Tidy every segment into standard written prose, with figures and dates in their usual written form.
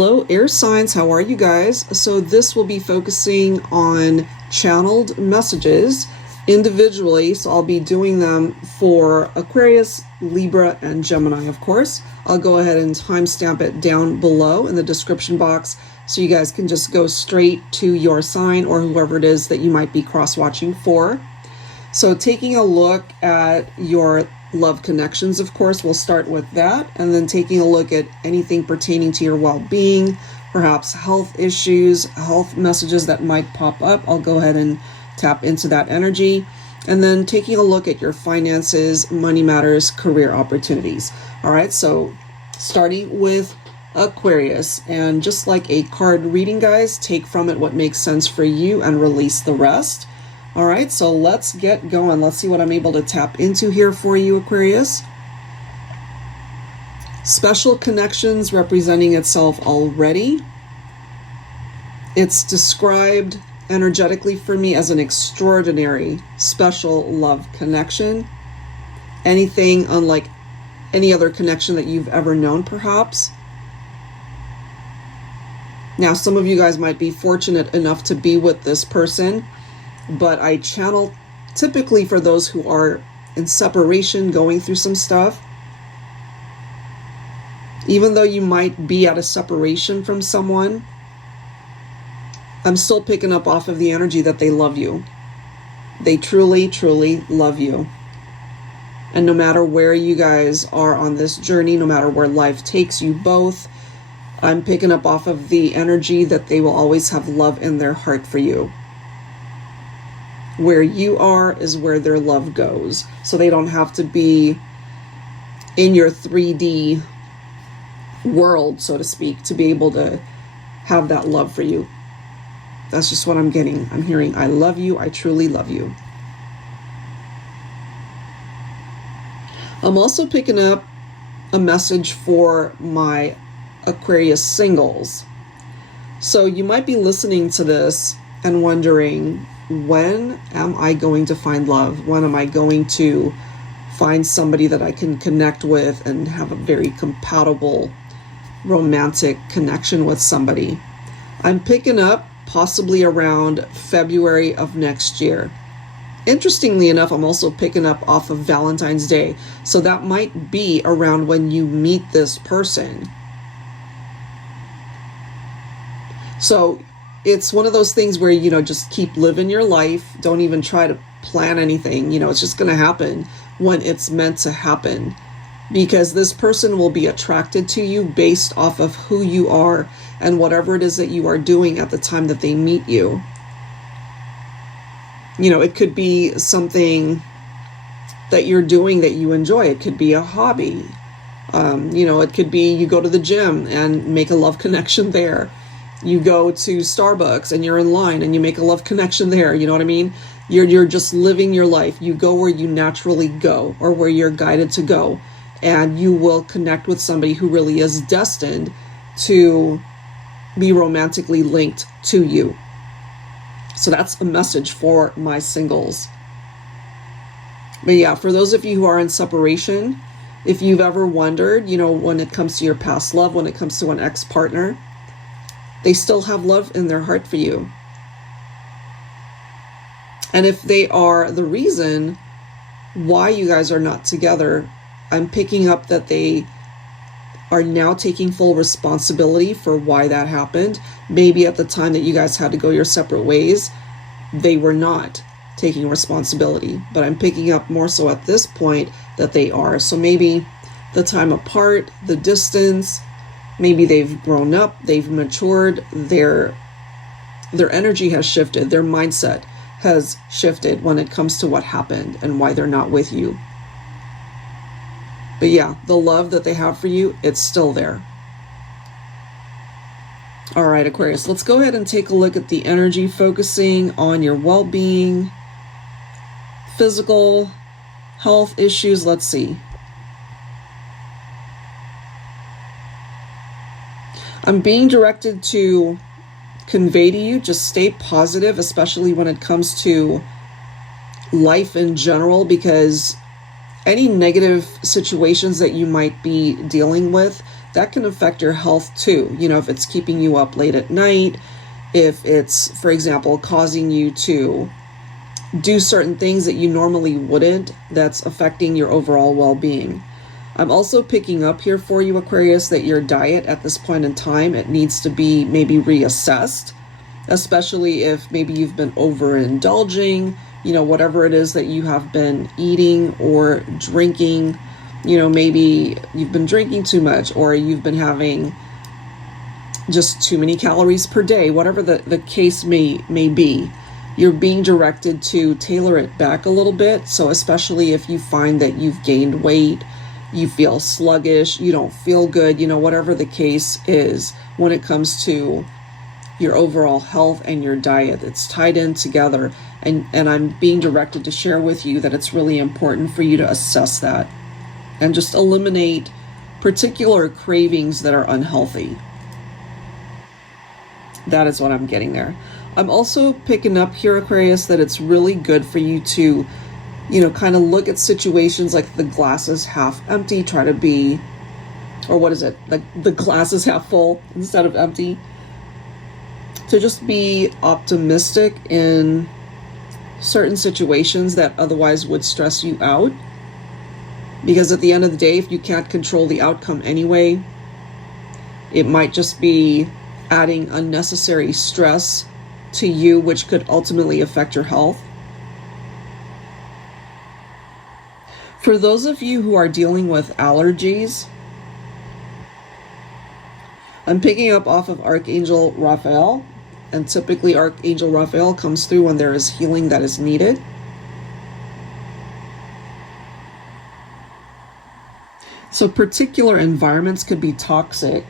Hello, air signs. How are you guys? So this will be focusing on channeled messages individually. So I'll be doing them for Aquarius, Libra, and Gemini, of course. I'll go ahead and timestamp it down below in the description box so you guys can just go straight to your sign or whoever it is that you might be cross-watching for. So taking a look at your love connections, of course, we'll start with that, and then taking a look at anything pertaining to your well-being, perhaps health issues, health messages that might pop up. I'll go ahead and tap into that energy, and then taking a look at your finances, money matters, career opportunities. All right, so starting with Aquarius, and just like a card reading, guys, take from it what makes sense for you and release the rest. All right, so let's get going. Let's see what I'm able to tap into here for you, Aquarius. Special connections representing itself already. It's described energetically for me as an extraordinary, special love connection. Anything unlike any other connection that you've ever known, perhaps. Now, some of you guys might be fortunate enough to be with this person, but I channel typically for those who are in separation, going through some stuff. Even though you might be at a separation from someone, I'm still picking up off of the energy that they love you. They truly, truly love you. And no matter where you guys are on this journey, no matter where life takes you both, I'm picking up off of the energy that they will always have love in their heart for you. Where you are is where their love goes. So they don't have to be in your 3D world, so to speak, to be able to have that love for you. That's just what I'm getting. I'm hearing, I love you. I truly love you. I'm also picking up a message for my Aquarius singles. So you might be listening to this and wondering, when am I going to find love? When am I going to find somebody that I can connect with and have a very compatible romantic connection with somebody? I'm picking up possibly around February of next year. Interestingly enough, I'm also picking up off of Valentine's Day. So that might be around when you meet this person. So it's one of those things where, you know, just keep living your life. Don't even try to plan anything. You know, it's just going to happen when it's meant to happen, because this person will be attracted to you based off of who you are and whatever it is that you are doing at the time that they meet you. You know, it could be something that you're doing that you enjoy. It could be a hobby. You know, it could be you go to the gym and make a love connection there. You go to Starbucks and you're in line and you make a love connection there. You know what I mean? You're just living your life. You go where you naturally go or where you're guided to go, and you will connect with somebody who really is destined to be romantically linked to you. So that's a message for my singles. But yeah, for those of you who are in separation, if you've ever wondered, you know, when it comes to your past love, when it comes to an ex-partner, they still have love in their heart for you. And if they are the reason why you guys are not together, I'm picking up that they are now taking full responsibility for why that happened. Maybe at the time that you guys had to go your separate ways, they were not taking responsibility. But I'm picking up more so at this point that they are. So maybe the time apart, the distance, maybe they've grown up, they've matured, their energy has shifted, their mindset has shifted when it comes to what happened and why they're not with you. But yeah, the love that they have for you, it's still there. All right, Aquarius, let's go ahead and take a look at the energy focusing on your well-being, physical, health issues. Let's see. I'm being directed to convey to you, just stay positive, especially when it comes to life in general, because any negative situations that you might be dealing with that can affect your health too. You know, if it's keeping you up late at night, if it's, for example, causing you to do certain things that you normally wouldn't, that's affecting your overall well-being. I'm also picking up here for you, Aquarius, that your diet at this point in time, it needs to be maybe reassessed, especially if maybe you've been overindulging, you know, whatever it is that you have been eating or drinking. You know, maybe you've been drinking too much, or you've been having just too many calories per day, whatever the case may be. You're being directed to tailor it back a little bit. So especially if you find that you've gained weight, you feel sluggish, you don't feel good, you know, whatever the case is when it comes to your overall health and your diet, it's tied in together. And I'm being directed to share with you that it's really important for you to assess that and just eliminate particular cravings that are unhealthy. That is what I'm getting there. I'm also picking up here, Aquarius, that it's really good for you to, you know, kind of look at situations like the glass is half empty, try to be, or what is it? Like the glass is half full instead of empty. To just be optimistic in certain situations that otherwise would stress you out. Because at the end of the day, if you can't control the outcome anyway, it might just be adding unnecessary stress to you, which could ultimately affect your health. For those of you who are dealing with allergies, I'm picking up off of Archangel Raphael, and typically Archangel Raphael comes through when there is healing that is needed. So particular environments could be toxic,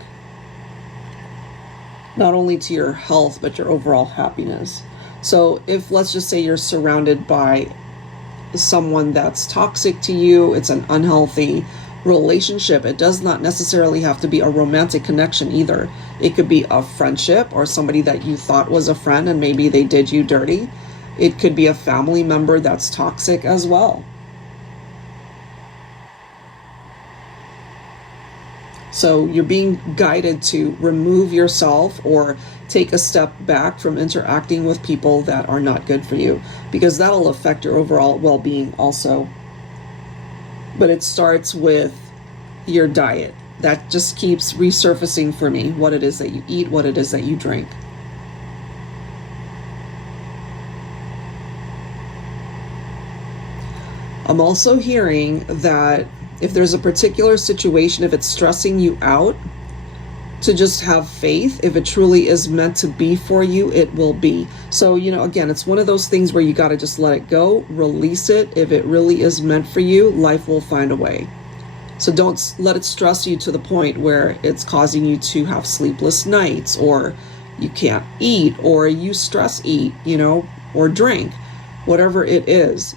not only to your health, but your overall happiness. So if, let's just say, you're surrounded by someone that's toxic to you, it's an unhealthy relationship. It does not necessarily have to be a romantic connection either. It could be a friendship or somebody that you thought was a friend and maybe they did you dirty. It could be a family member that's toxic as well. So you're being guided to remove yourself or take a step back from interacting with people that are not good for you, because that'll affect your overall well-being also. But it starts with your diet. That just keeps resurfacing for me, what it is that you eat, what it is that you drink. I'm also hearing that if there's a particular situation, if it's stressing you out, to just have faith. If it truly is meant to be for you, it will be. So, you know, again, it's one of those things where you got to just let it go, release it. If it really is meant for you, life will find a way. So don't let it stress you to the point where it's causing you to have sleepless nights, or you can't eat, or you stress eat, you know, or drink, whatever it is.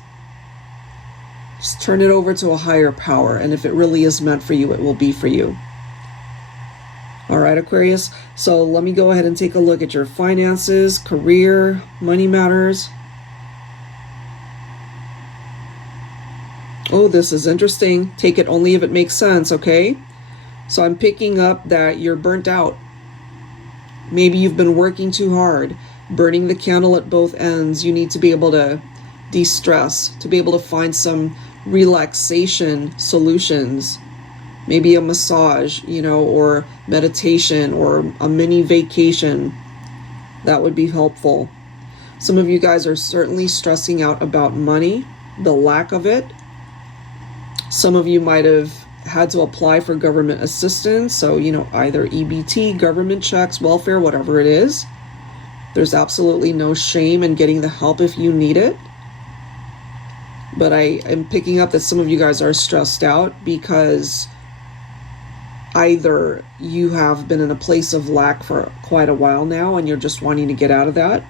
Just turn it over to a higher power, and if it really is meant for you, it will be for you. All right, Aquarius, so let me go ahead and take a look at your finances, career, money matters. Oh, this is interesting. Take it only if it makes sense, okay? So I'm picking up that you're burnt out. Maybe you've been working too hard, burning the candle at both ends. You need to be able to de-stress, to be able to find some relaxation solutions, maybe a massage, you know, or meditation, or a mini vacation. That would be helpful. Some of you guys are certainly stressing out about money, the lack of it. Some of you might have had to apply for government assistance, so, you know, either EBT, government checks, welfare, whatever it is. There's absolutely no shame in getting the help if you need it. But I am picking up that some of you guys are stressed out because either you have been in a place of lack for quite a while now and you're just wanting to get out of that.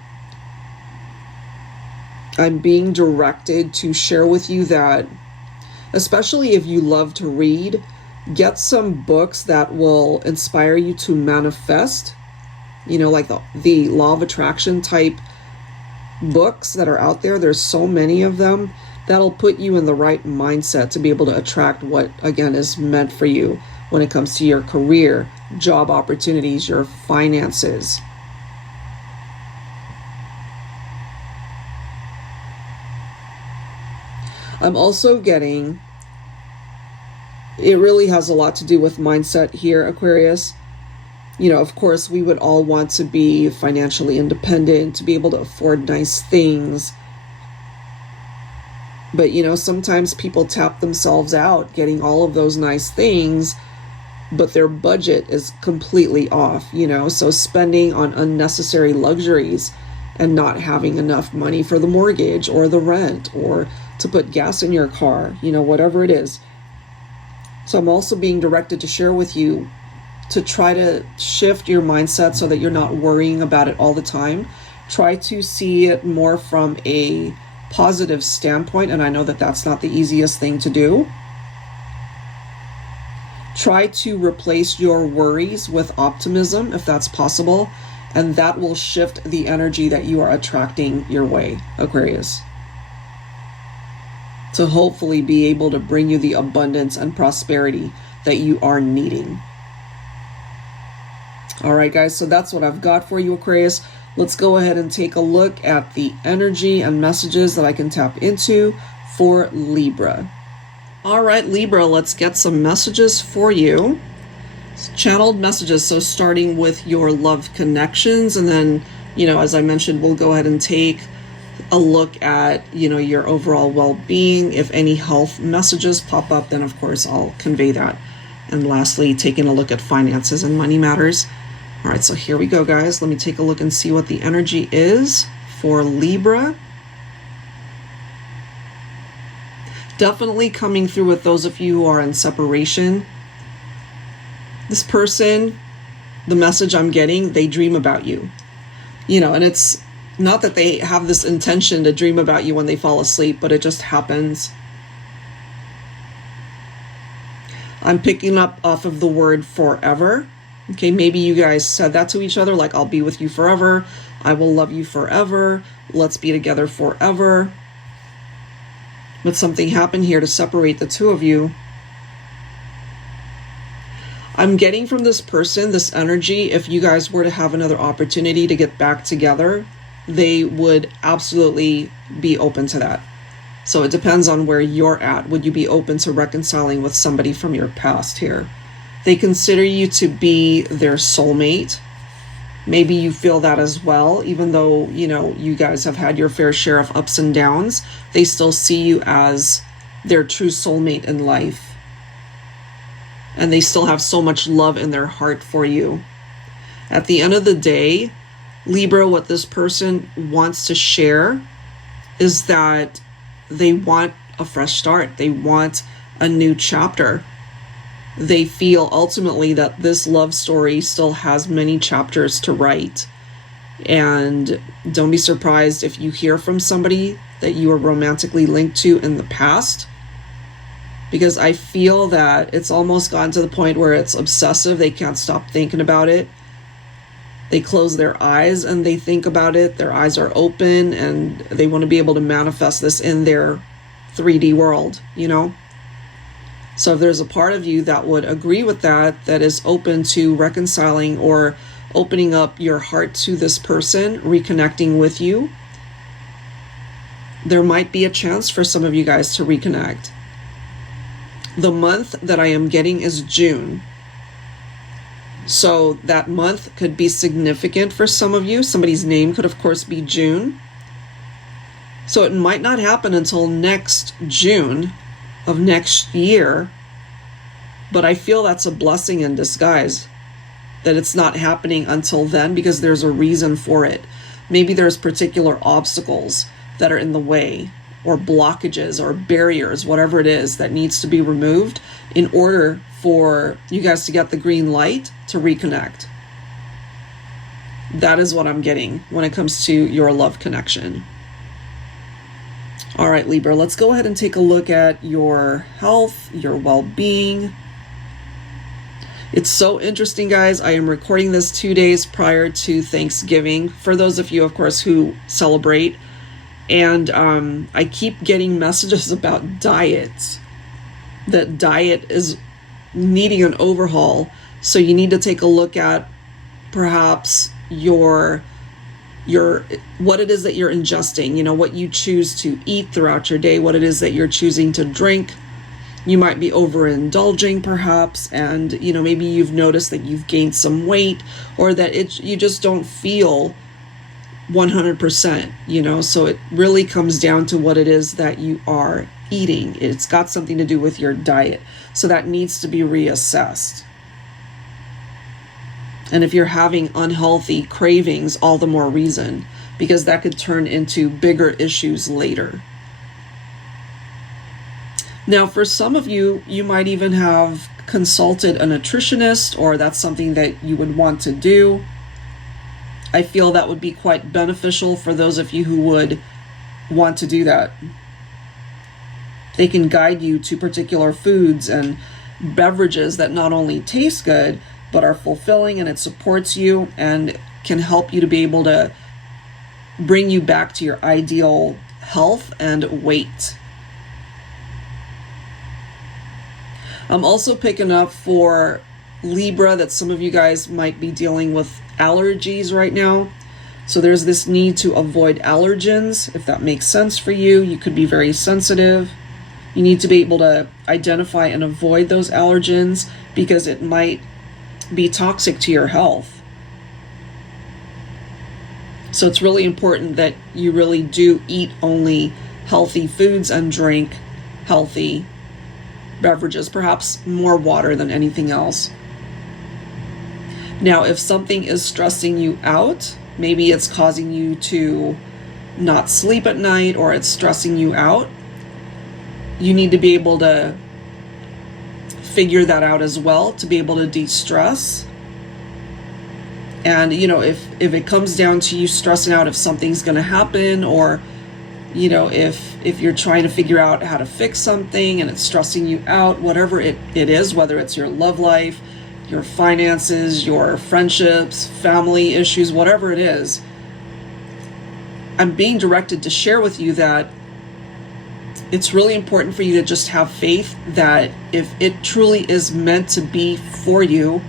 I'm being directed to share with you that, especially if you love to read, get some books that will inspire you to manifest, you know, like the law of attraction type books that are out there. There's so many of them. That'll put you in the right mindset to be able to attract what, again, is meant for you. when it comes to your career, job opportunities, your finances. I'm also getting, it really has a lot to do with mindset here, Aquarius. You know, of course, we would all want to be financially independent, to be able to afford nice things. But, you know, sometimes people tap themselves out getting all of those nice things, but their budget is completely off, you know, so spending on unnecessary luxuries and not having enough money for the mortgage or the rent or to put gas in your car, you know, whatever it is. So I'm also being directed to share with you to try to shift your mindset so that you're not worrying about it all the time. Try to see it more from a positive standpoint, and I know that that's not the easiest thing to do. Try to replace your worries with optimism if that's possible, and that will shift the energy that you are attracting your way, Aquarius, to hopefully be able to bring you the abundance and prosperity that you are needing. All right, guys, so that's what I've got for you, Aquarius. Let's go ahead and take a look at the energy and messages that I can tap into for Libra. All right, Libra, let's get some messages for you. Channeled messages, so starting with your love connections, and then, you know, as I mentioned, we'll go ahead and take a look at, you know, your overall well-being. If any health messages pop up, then of course I'll convey that. And lastly, taking a look at finances and money matters. All right, so here we go, guys. Let me take a look and see what the energy is for Libra. Definitely coming through with those of you who are in separation. This person, the message I'm getting, they dream about you. You know, and it's not that they have this intention to dream about you when they fall asleep, but it just happens. I'm picking up off of the word forever. Okay, maybe you guys said that to each other, like, I'll be with you forever. I will love you forever. Let's be together forever. But something happened here to separate the two of you. I'm getting from this person, this energy, if you guys were to have another opportunity to get back together, they would absolutely be open to that. So it depends on where you're at. Would you be open to reconciling with somebody from your past here? They consider you to be their soulmate. Maybe you feel that as well, even though, you know, you guys have had your fair share of ups and downs. They still see you as their true soulmate in life. And they still have so much love in their heart for you. At the end of the day, Libra, what this person wants to share is that they want a fresh start. They want a new chapter. They feel ultimately that this love story still has many chapters to write. And don't be surprised if you hear from somebody that you are romantically linked to in the past, because I feel that it's almost gotten to the point where it's obsessive. They can't stop thinking about it. They close their eyes and they think about it. Their eyes are open and they want to be able to manifest this in their 3D world, you know? So if there's a part of you that would agree with that, that is open to reconciling or opening up your heart to this person, reconnecting with you, there might be a chance for some of you guys to reconnect. The month that I am getting is June. So that month could be significant for some of you. Somebody's name could, of course, be June. So it might not happen until next June of next year, but I feel that's a blessing in disguise that it's not happening until then, because there's a reason for it. Maybe there's particular obstacles that are in the way, or blockages or barriers, whatever it is that needs to be removed in order for you guys to get the green light to reconnect. That is what I'm getting when it comes to your love connection. All right, Libra, let's go ahead and take a look at your health, your well-being. It's so interesting, guys. I am recording this 2 days prior to Thanksgiving, for those of you, of course, who celebrate. And I keep getting messages about diet, that diet is needing an overhaul. So you need to take a look at perhaps your what it is that you're ingesting, you know, what you choose to eat throughout your day, what it is that you're choosing to drink. You might be overindulging perhaps, and you know, maybe you've noticed that you've gained some weight, or that you just don't feel 100%, you know. So it really comes down to what it is that you are eating. It's got something to do with your diet, so that needs to be reassessed. And if you're having unhealthy cravings, all the more reason, because that could turn into bigger issues later. Now, for some of you, you might even have consulted a nutritionist, or that's something that you would want to do. I feel that would be quite beneficial for those of you who would want to do that. They can guide you to particular foods and beverages that not only taste good, but are fulfilling, and it supports you and can help you to be able to bring you back to your ideal health and weight. I'm also picking up for Libra that some of you guys might be dealing with allergies right now. So there's this need to avoid allergens. If that makes sense for you, you could be very sensitive. You need to be able to identify and avoid those allergens, because it might be toxic to your health. So it's really important that you really do eat only healthy foods and drink healthy beverages, perhaps more water than anything else. Now, if something is stressing you out, maybe it's causing you to not sleep at night, or it's stressing you out, you need to be able to figure that out as well, to be able to de-stress. And you know, if it comes down to you stressing out if something's going to happen, or you know, if you're trying to figure out how to fix something and it's stressing you out, whatever it is, whether it's your love life, your finances, your friendships, family issues, whatever it is, I'm being directed to share with you that it's really important for you to just have faith that if it truly is meant to be for you,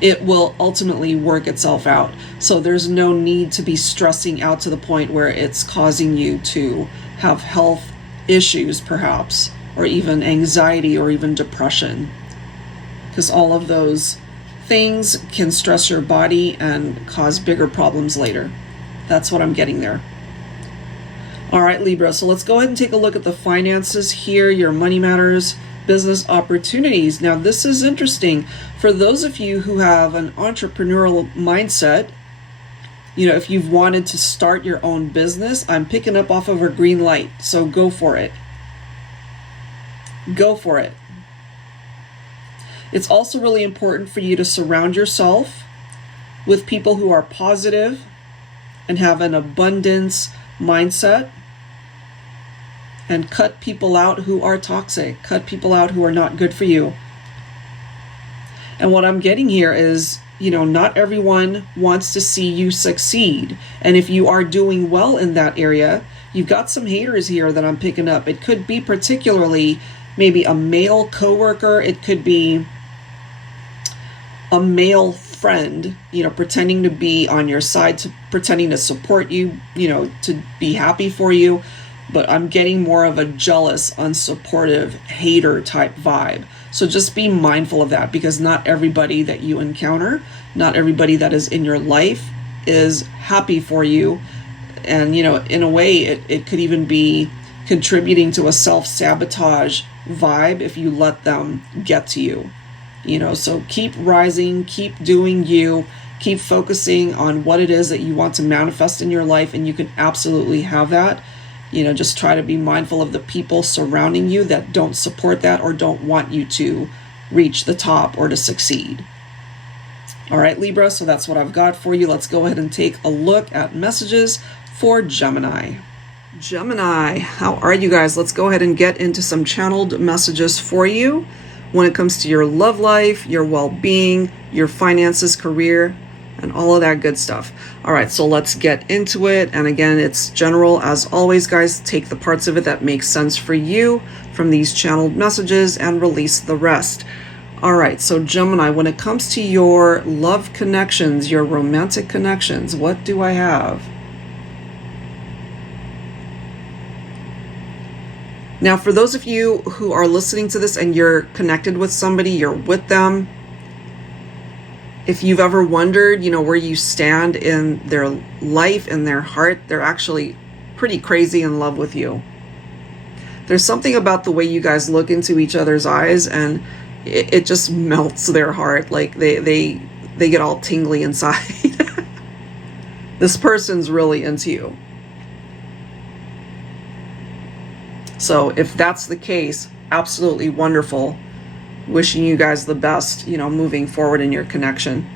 it will ultimately work itself out. So there's no need to be stressing out to the point where it's causing you to have health issues perhaps, or even anxiety, or even depression, because all of those things can stress your body and cause bigger problems later. That's what I'm getting there. All right, Libra, so let's go ahead and take a look at the finances here, your money matters, business opportunities. Now, this is interesting. For those of you who have an entrepreneurial mindset, you know, if you've wanted to start your own business, I'm picking up off of a green light. So go for it. Go for it. It's also really important for you to surround yourself with people who are positive and have an abundance mindset, and cut people out who are toxic, cut people out who are not good for you. And what I'm getting here is, you know, not everyone wants to see you succeed. And if you are doing well in that area, you've got some haters here that I'm picking up. It could be particularly maybe a male coworker. It could be a male friend, you know, pretending to be on your side, pretending to support you, you know, to be happy for you. But I'm getting more of a jealous, unsupportive, hater type vibe. So just be mindful of that, because not everybody that you encounter, not everybody that is in your life is happy for you. And, you know, in a way, it could even be contributing to a self-sabotage vibe if you let them get to you. You know, so keep rising, keep doing you, keep focusing on what it is that you want to manifest in your life, and you can absolutely have that. You know, just try to be mindful of the people surrounding you that don't support that or don't want you to reach the top or to succeed. All right, Libra, so that's what I've got for you. Let's go ahead and take a look at messages for Gemini. Gemini, how are you guys? Let's go ahead and get into some channeled messages for you when it comes to your love life, your well-being, your finances, career, and all of that good stuff. All right, so let's get into it. And again, it's general as always, guys. Take the parts of it that make sense for you from these channeled messages and release the rest. All right, so Gemini, when it comes to your love connections, your romantic connections, what do I have? Now, for those of you who are listening to this and you're connected with somebody, you're with them, if you've ever wondered, you know, where you stand in their life, in their heart, they're actually pretty crazy in love with you. There's something about the way you guys look into each other's eyes, and it just melts their heart. Like they get all tingly inside. This person's really into you. So if that's the case, absolutely wonderful. Wishing you guys the best, you know, moving forward in your connection.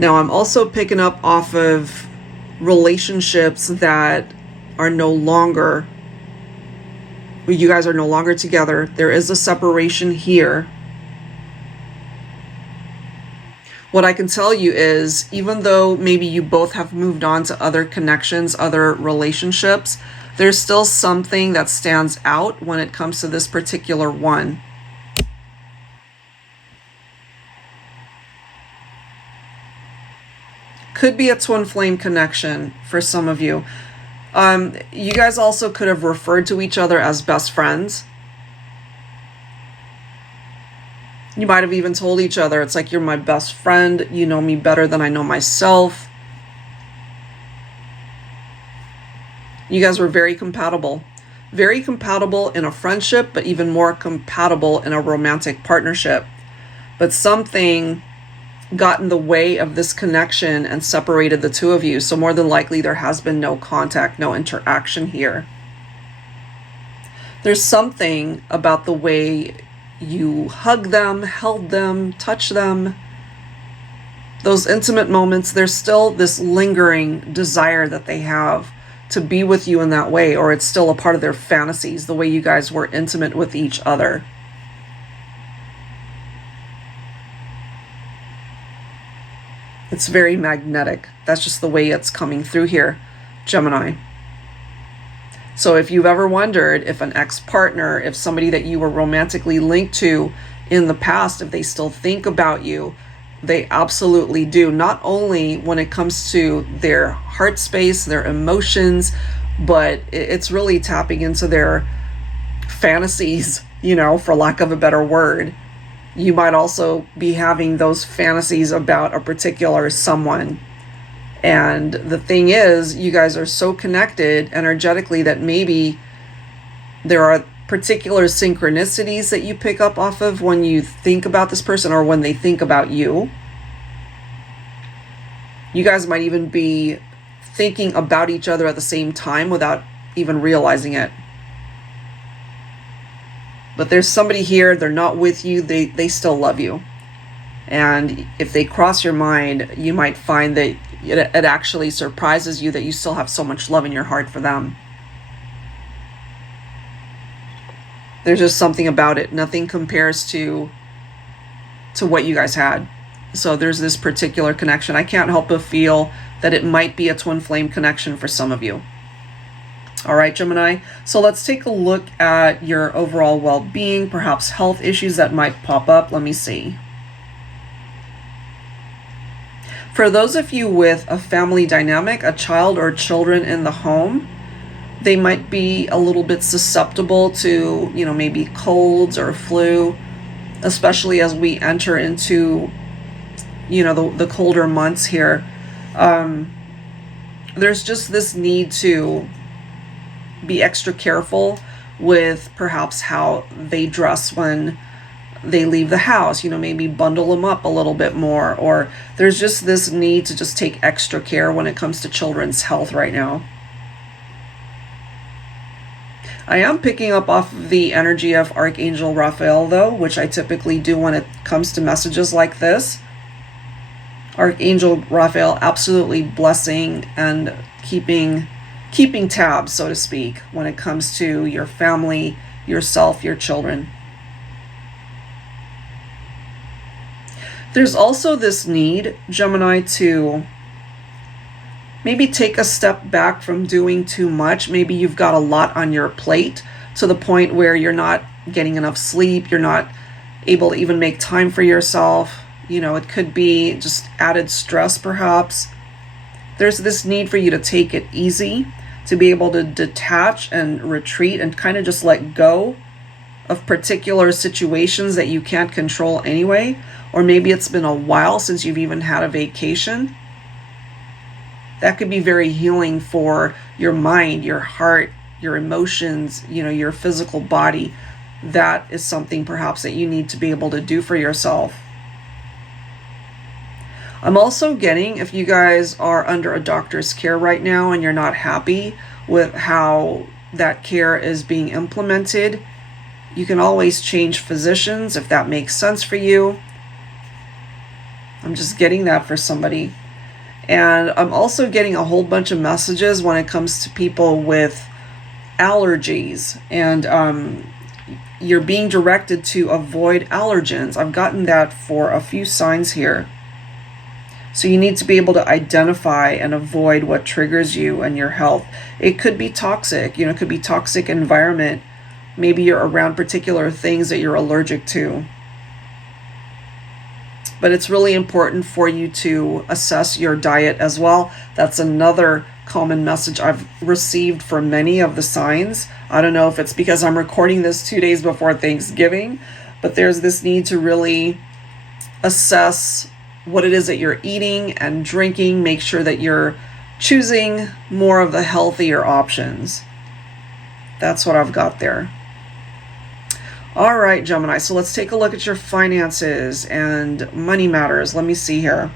Now, I'm also picking up off of relationships that are no longer, you guys are no longer together. There is a separation here. What I can tell you is, even though maybe you both have moved on to other connections, other relationships, there's still something that stands out when it comes to this particular one. Could be a twin flame connection for some of you. You guys also could have referred to each other as best friends. You might have even told each other, it's like, you're my best friend. You know me better than I know myself. You guys were very compatible. Very compatible in a friendship, but even more compatible in a romantic partnership. But something got in the way of this connection and separated the two of you. So more than likely there has been no contact, no interaction here. There's something about the way you hug them, held them, touch them. Those intimate moments, there's still this lingering desire that they have to be with you in that way, or it's still a part of their fantasies, the way you guys were intimate with each other. It's very magnetic. That's just the way it's coming through here, Gemini. So if you've ever wondered if an ex-partner, if somebody that you were romantically linked to in the past, if they still think about you, they absolutely do. Not only when it comes to their heart space, their emotions, but it's really tapping into their fantasies, you know, for lack of a better word. You might also be having those fantasies about a particular someone. And the thing is, you guys are so connected energetically that maybe there are particular synchronicities that you pick up off of when you think about this person or when they think about you. You guys might even be thinking about each other at the same time without even realizing it. But there's somebody here, they're not with you, they still love you. And if they cross your mind, you might find that it actually surprises you that you still have so much love in your heart for them. There's just something about it. Nothing compares to what you guys had. So there's this particular connection. I can't help but feel that it might be a twin flame connection for some of you. All right, Gemini. So let's take a look at your overall well-being, perhaps health issues that might pop up. Let me see. For those of you with a family dynamic, a child or children in the home, they might be a little bit susceptible to, you know, maybe colds or flu, especially as we enter into, you know, the colder months here. There's just this need to be extra careful with perhaps how they dress when they leave the house, you know, maybe bundle them up a little bit more, or there's just this need to just take extra care when it comes to children's health right now. I am picking up off of the energy of Archangel Raphael though, which I typically do when it comes to messages like this. Archangel Raphael absolutely blessing and keeping tabs, so to speak, when it comes to your family, yourself, your children. There's also this need, Gemini, to maybe take a step back from doing too much. Maybe you've got a lot on your plate to the point where you're not getting enough sleep, you're not able to even make time for yourself. You know, it could be just added stress perhaps. There's this need for you to take it easy, to be able to detach and retreat and kind of just let go of particular situations that you can't control anyway. Or maybe it's been a while since you've even had a vacation. That could be very healing for your mind, your heart, your emotions, you know, your physical body. That is something perhaps that you need to be able to do for yourself. I'm also getting, if you guys are under a doctor's care right now and you're not happy with how that care is being implemented, you can always change physicians if that makes sense for you. I'm just getting that for somebody. And I'm also getting a whole bunch of messages when it comes to people with allergies, and you're being directed to avoid allergens. I've gotten that for a few signs here. So you need to be able to identify and avoid what triggers you and your health. It could be toxic, you know, it could be toxic environment. Maybe you're around particular things that you're allergic to. But it's really important for you to assess your diet as well. That's another common message I've received for many of the signs. I don't know if it's because I'm recording this 2 days before Thanksgiving, but there's this need to really assess what it is that you're eating and drinking. Make sure that you're choosing more of the healthier options. That's what I've got there. All right, Gemini, so let's take a look at your finances and money matters. Let me see here.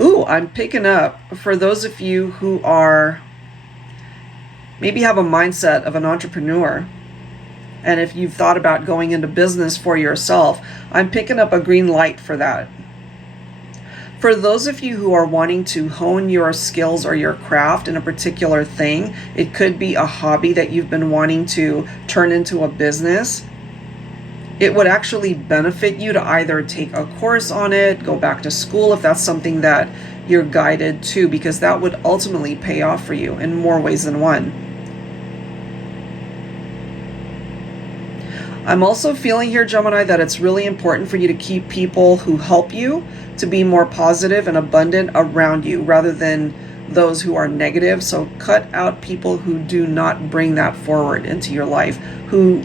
Ooh, I'm picking up, for those of you who are, maybe have a mindset of an entrepreneur, and if you've thought about going into business for yourself, I'm picking up a green light for that. For those of you who are wanting to hone your skills or your craft in a particular thing, it could be a hobby that you've been wanting to turn into a business. It would actually benefit you to either take a course on it, go back to school if that's something that you're guided to, because that would ultimately pay off for you in more ways than one. I'm also feeling here, Gemini, that it's really important for you to keep people who help you to be more positive and abundant around you rather than those who are negative. So cut out people who do not bring that forward into your life, who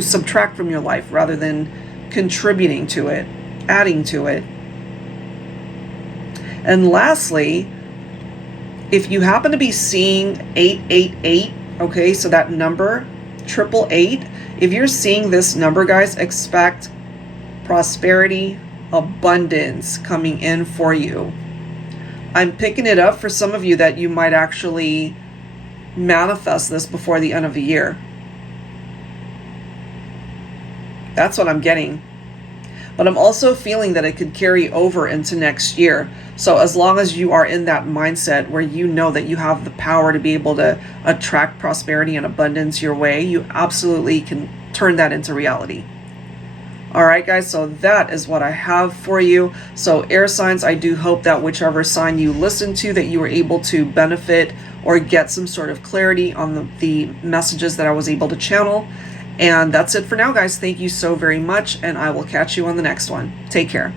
subtract from your life rather than contributing to it, adding to it. And lastly, if you happen to be seeing 888, okay, so that number, 888, if you're seeing this number, guys, expect prosperity, abundance coming in for you. I'm picking it up for some of you that you might actually manifest this before the end of the year. That's what I'm getting. But I'm also feeling that it could carry over into next year. So as long as you are in that mindset where you know that you have the power to be able to attract prosperity and abundance your way, you absolutely can turn that into reality. All right, guys, so that is what I have for you. So air signs, I do hope that whichever sign you listen to, that you were able to benefit or get some sort of clarity on the messages that I was able to channel. And that's it for now, guys. Thank you so very much, and I will catch you on the next one. Take care.